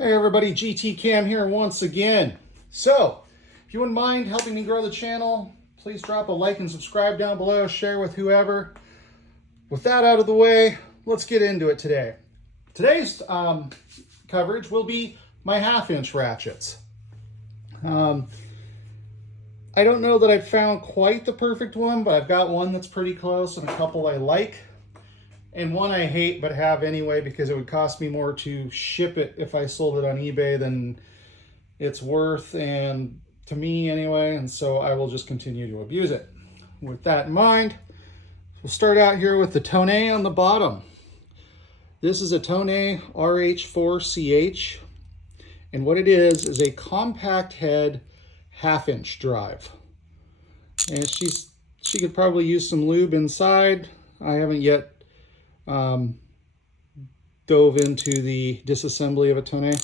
Hey everybody, GT Cam here once again. So, if you wouldn't mind helping me grow the channel, please drop a like and subscribe down below, share with whoever. With that out of the way, let's get into it today. Today's coverage will be my 1/2-inch ratchets. I don't know that I've found quite the perfect one, but I've got one that's pretty close and a couple I like. And one I hate but have anyway because it would cost me more to ship it if I sold it on eBay than it's worth, and to me anyway, and so I will just continue to abuse it. With that in mind, we'll start out here with the Tona on the bottom. This is a Tona Rh4 CH, and what it is a compact head 1/2-inch drive. And she could probably use some lube inside. I haven't yet dove into the disassembly of a Tona.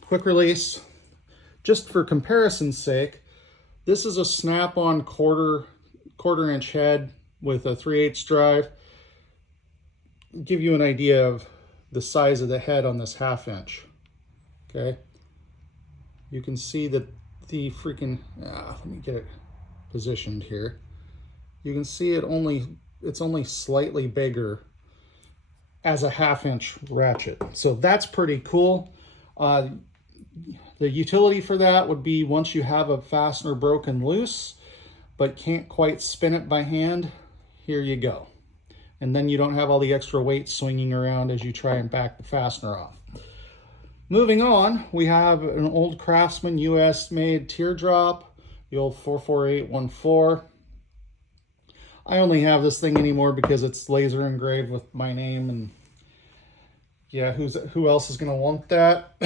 Quick release, just for comparison's sake, this is a SnapOn quarter-inch head with a 3/8 drive. Give you an idea of the size of the head on this 1/2-inch. Okay, you can see that the freaking let me get it positioned here. You can see it's only slightly bigger as a 1/2-inch ratchet. So that's pretty cool. The utility for that would be once you have a fastener broken loose, but can't quite spin it by hand, here you go. And then you don't have all the extra weight swinging around as you try and back the fastener off. Moving on, we have an old Craftsman US made teardrop, the old 44814. I only have this thing anymore because it's laser engraved with my name, and yeah, who else is gonna want that?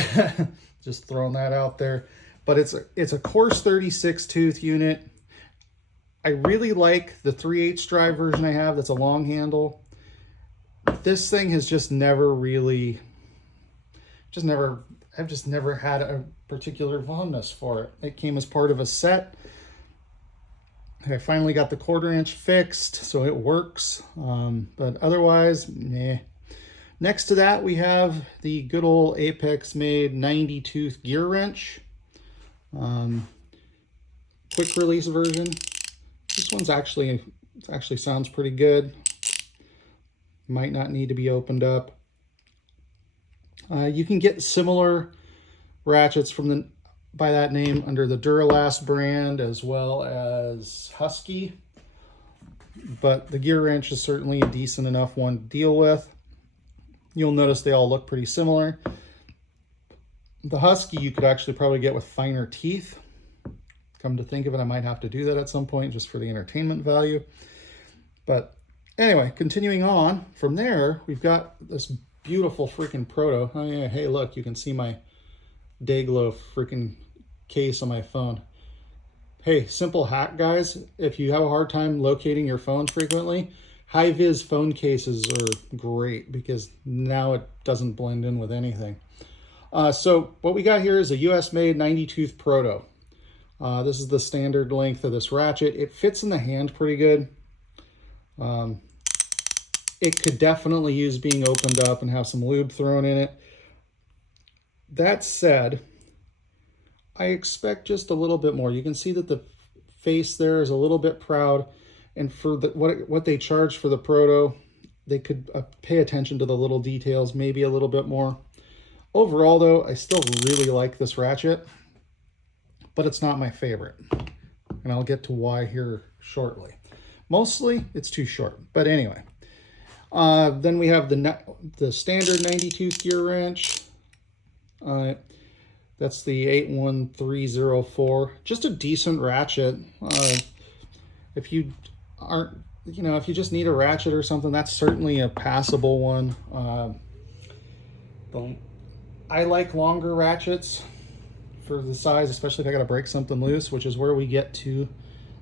Just throwing that out there. But it's a coarse 36 tooth unit. I really like the 3/8 drive version I have. That's a long handle. This thing has just never really, I've just never had a particular fondness for it. It came as part of a set. I finally got the 1/4-inch fixed, so it works, but otherwise, meh. Next to that, we have the good old Apex made 90 tooth Gearwrench. Quick release version. This one's actually sounds pretty good. Might not need to be opened up. You can get similar ratchets by that name under the Duralast brand as well as Husky, but the Gearwrench is certainly a decent enough one to deal with. You'll notice they all look pretty similar. The Husky you could actually probably get with finer teeth. Come to think of it, I might have to do that at some point just for the entertainment value. But anyway, continuing on from there, we've got this beautiful freaking Proto. Oh yeah, hey look, you can see my Dayglow freaking case on my phone. Hey, simple hack guys, if you have a hard time locating your phone frequently, high-vis phone cases are great because now it doesn't blend in with anything. So what we got here is a US made 90 tooth Proto. This is the standard length of this ratchet. It fits in the hand pretty good. It could definitely use being opened up and have some lube thrown in it. That said, I expect just a little bit more. You can see that the face there is a little bit proud, and for what they charge for the Proto, they could pay attention to the little details maybe a little bit more. Overall though, I still really like this ratchet, but it's not my favorite, and I'll get to why here shortly. Mostly it's too short, but anyway. Then we have the standard 90 tooth Gearwrench. That's the 81304. Just a decent ratchet. If you aren't, if you just need a ratchet or something, that's certainly a passable one. I like longer ratchets for the size, especially if I got to break something loose, which is where we get to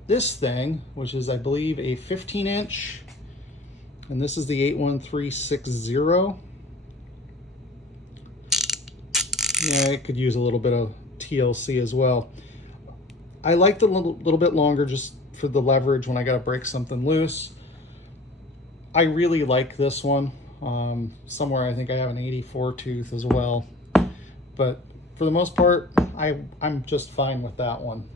this thing, which is, I believe, a 15-inch. And this is the 81360. Yeah, it could use a little bit of TLC as well. I like the little bit longer just for the leverage when I got to break something loose. I really like this one. Somewhere I think I have an 84 tooth as well. But for the most part, I'm just fine with that one.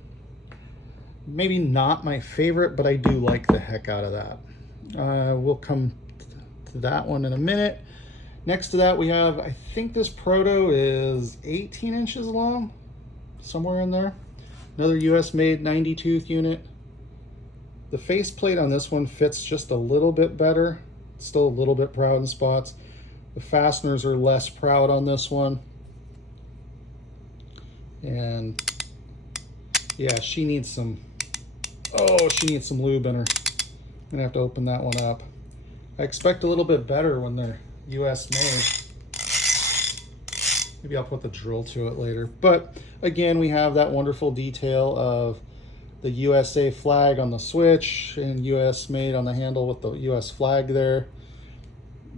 Maybe not my favorite, but I do like the heck out of that. We'll come to that one in a minute. Next to that we have, I think this Proto is 18 inches long, somewhere in there. Another US made 90 tooth unit. The faceplate on this one fits just a little bit better. Still a little bit proud in spots. The fasteners are less proud on this one. And yeah, she needs some lube in her. I'm gonna have to open that one up. I expect a little bit better when they're US made. Maybe I'll put the drill to it later. But again, we have that wonderful detail of the USA flag on the switch and US made on the handle with the US flag there.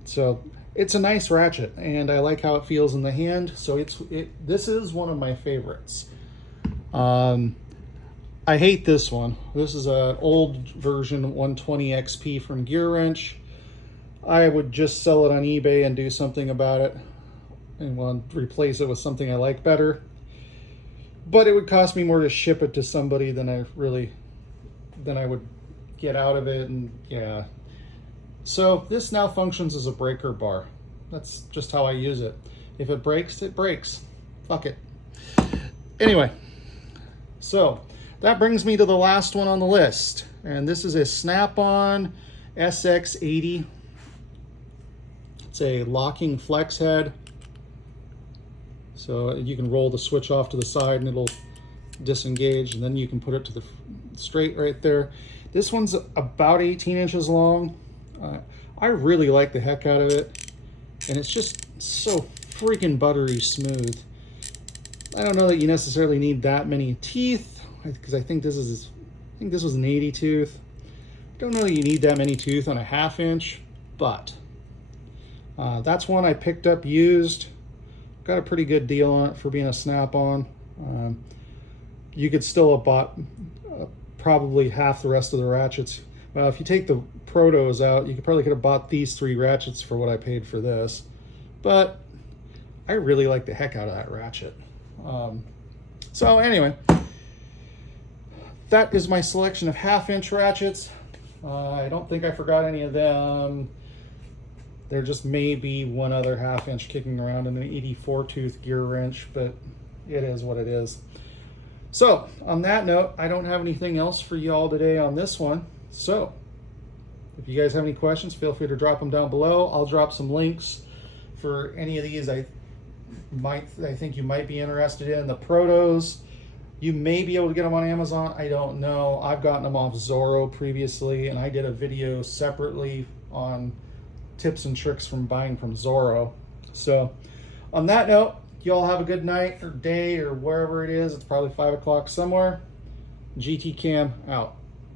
So it's a nice ratchet and I like how it feels in the hand. So this is one of my favorites. I hate this one. This is an old version 120 XP from Gearwrench. I would just sell it on eBay and do something about it and want to replace it with something I like better. But it would cost me more to ship it to somebody than I would get out of it, and yeah. So this now functions as a breaker bar. That's just how I use it. If it breaks, it breaks. Fuck it. Anyway, so that brings me to the last one on the list, and this is a SnapOn SX80. It's a locking flex head. So you can roll the switch off to the side and it'll disengage, and then you can put it to the straight right there. This one's about 18 inches long. I really like the heck out of it, and it's just so freaking buttery smooth. I don't know that you necessarily need that many teeth, because I think this was an 80 tooth. I don't know that you need that many tooth on a 1/2 inch, but that's one I picked up used. Got a pretty good deal on it for being a SnapOn. You could still have bought probably half the rest of the ratchets. If you take the Protos out, you could have bought these 3 ratchets for what I paid for this. But I really like the heck out of that ratchet. So anyway, that is my selection of 1/2 inch ratchets. I don't think I forgot any of them. There just may be one other 1/2 inch kicking around in an 84 tooth Gearwrench, but it is what it is. So on that note, I don't have anything else for you all today on this one. So if you guys have any questions, feel free to drop them down below. I'll drop some links for any of these I think you might be interested in. The Protos, you may be able to get them on Amazon. I don't know. I've gotten them off Zorro previously, and I did a video separately on tips and tricks from buying from Zorro. So on that note, you all have a good night or day or wherever it is. It's probably 5 o'clock somewhere. GT Cam out.